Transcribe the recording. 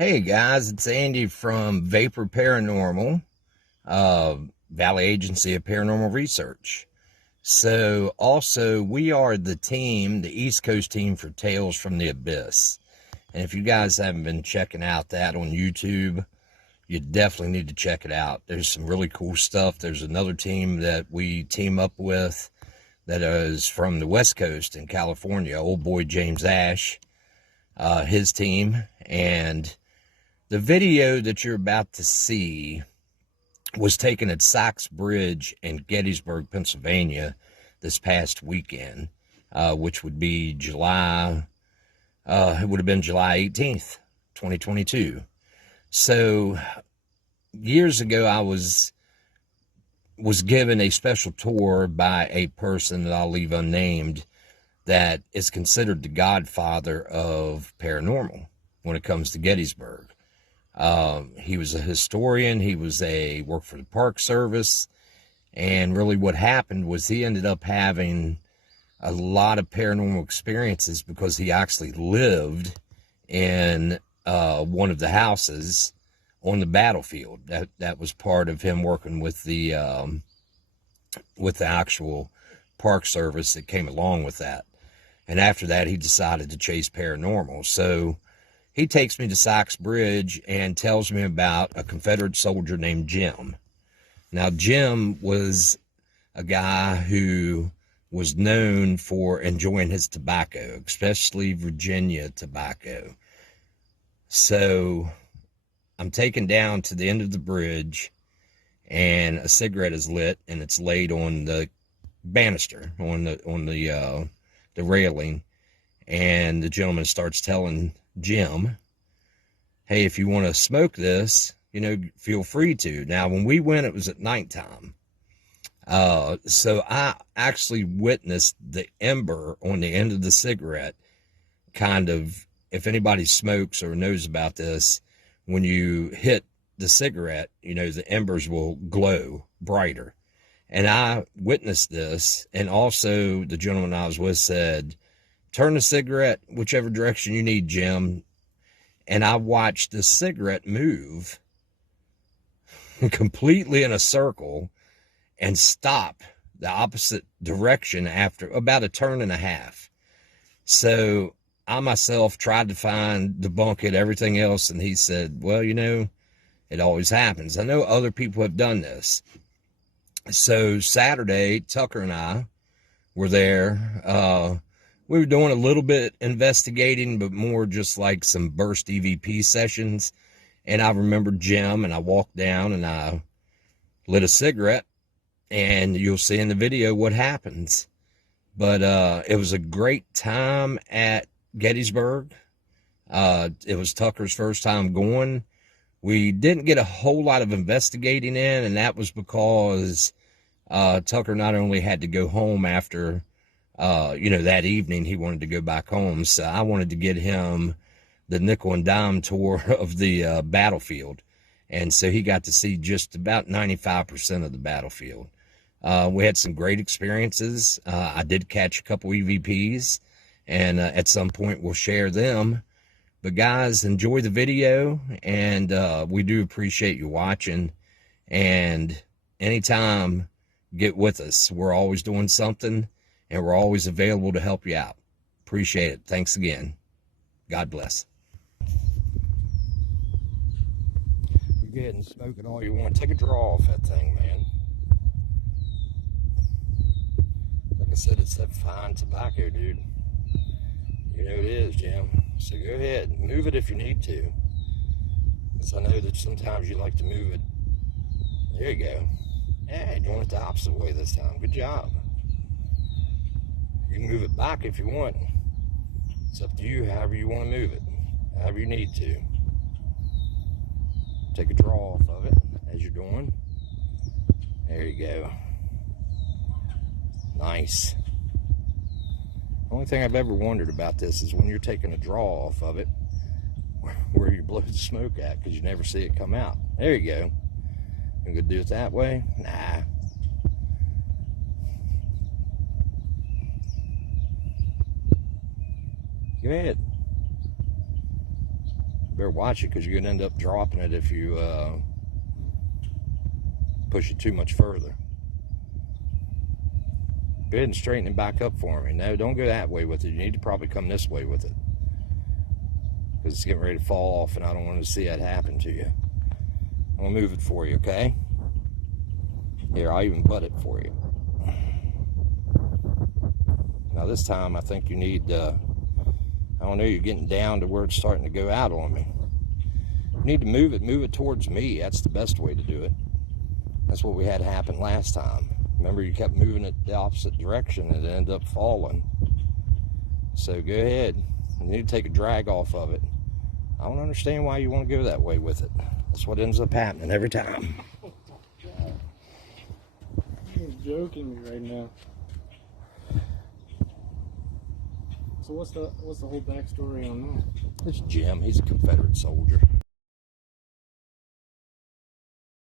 Hey guys, it's Andy from Vapor Paranormal, Valley Agency of Paranormal Research. So also we are the team, the East Coast team for Tales from the Abyss. And if you guys haven't been checking out that on YouTube, you definitely need to check it out. There's some really cool stuff. There's another team that we team up with that is from the West Coast in California, old boy James Ash, his team. And the video that you're about to see was taken at Sykes Bridge in Gettysburg, Pennsylvania this past weekend, which would be July 18th, 2022. So years ago, I was given a special tour by a person that I'll leave unnamed that is considered the godfather of paranormal when it comes to Gettysburg. He was a historian. He worked for the Park Service. And really what happened was he ended up having a lot of paranormal experiences because he actually lived in one of the houses on the battlefield. That was part of him working with the actual Park Service that came along with that. And after that, he decided to chase paranormal. So he takes me to Sykes Bridge and tells me about a Confederate soldier named Jim. Now, Jim was a guy who was known for enjoying his tobacco, especially Virginia tobacco. So I'm taken down to the end of the bridge, and a cigarette is lit, and it's laid on the banister, on the railing. And the gentleman starts telling Jim, hey, if you want to smoke this, feel free to. Now, when we went, it was at nighttime. So I actually witnessed the ember on the end of the cigarette kind of, if anybody smokes or knows about this, when you hit the cigarette, the embers will glow brighter. And I witnessed this. And also the gentleman I was with said, turn the cigarette whichever direction you need, Jim. And I watched the cigarette move completely in a circle and stop the opposite direction after about a turn and a half. So I myself tried to debunk it, everything else. And he said, well, it always happens. I know other people have done this. So Saturday, Tucker and I were there. We were doing a little bit investigating, but more just like some burst EVP sessions. And I remember Jim, and I walked down and I lit a cigarette, and you'll see in the video what happens. But it was a great time at Gettysburg. It was Tucker's first time going. We didn't get a whole lot of investigating in, and that was because Tucker not only had to go home after that evening, he wanted to go back home. So I wanted to get him the nickel and dime tour of the battlefield. And so he got to see just about 95% of the battlefield. We had some great experiences. I did catch a couple EVPs, and at some point we'll share them. But guys, enjoy the video, and we do appreciate you watching. And anytime, get with us. We're always doing something, and we're always available to help you out. Appreciate it. Thanks again. God bless. You go ahead and smoke it all you want. Take a draw off that thing, man. Like I said, it's that fine tobacco, dude. You know it is, Jim. So go ahead. Move it if you need to. Because I know that sometimes you like to move it. There you go. Hey, doing it the opposite way this time. Good job. You can move it back if you want. It's up to you, however you want to move it, however you need to. Take a draw off of it as you're doing. There you go. Nice. Only thing I've ever wondered about this is when you're taking a draw off of it, where you blow the smoke at, because you never see it come out. There you go. You gonna do it that way? Nah. Go ahead. Better watch it, because you're going to end up dropping it if you push it too much further. Go ahead and straighten it back up for me. No, don't go that way with it. You need to probably come this way with it, because it's getting ready to fall off, and I don't want to see that happen to you. I'm going to move it for you, okay? Here, I'll even butt it for you. Now this time, I think you need, I don't know, you're getting down to where it's starting to go out on me. You need to move it towards me. That's the best way to do it. That's what we had happen last time. Remember, you kept moving it the opposite direction and it ended up falling. So go ahead. You need to take a drag off of it. I don't understand why you want to go that way with it. That's what ends up happening every time. You're joking me right now. So what's the whole backstory on that? It's Jim. He's a Confederate soldier.